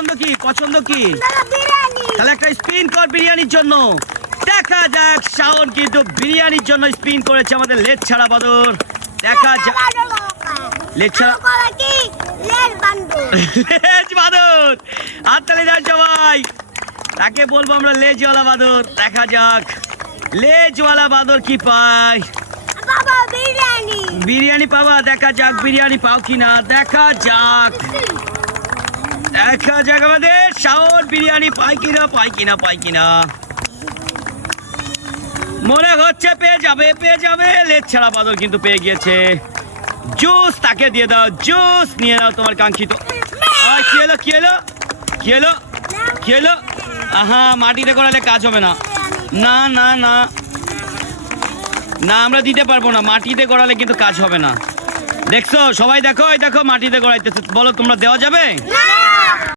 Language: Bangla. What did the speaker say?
পছন্দ কি তাহলে একটা স্পিন কর বিরিয়ানির জন্য। দেখা যাক শাওন কিন্তু বিরিয়ানির জন্য স্পিন করেছে আমাদের লেজ ছাড়া বাদর। দেখা যাক লেজ ছাড়া লেজ বাদর, হাততালি দাও সবাই, তাকে বলবো আমরা লেজওয়ালা বাদর। দেখা যাক লেজওয়ালা বাদর কি পায়। বিরিয়ানি পাবা, দেখা যাক বিরিয়ানি পাও কিনা। দেখা যাক আমাদের শাওন বিরিয়ানি পায় কিনা। মনে হচ্ছে পেয়ে যাবে। লেজ ছাড়া বাদর কিন্তু পেয়ে গিয়েছে। জুস তাকে দিয়ে দাও, জুস নিয়ে নাও তোমার কাঙ্ক্ষিত। কি এলো? আহা, মাটিতে করালে কাজ হবে না। না আমরা দিতে পারবো না, মাটিতে করালে কিন্তু কাজ হবে না। দেখছো সবাই, দেখো মাটিতে করাইতেছে। বলো তোমরা দেওয়া যাবে?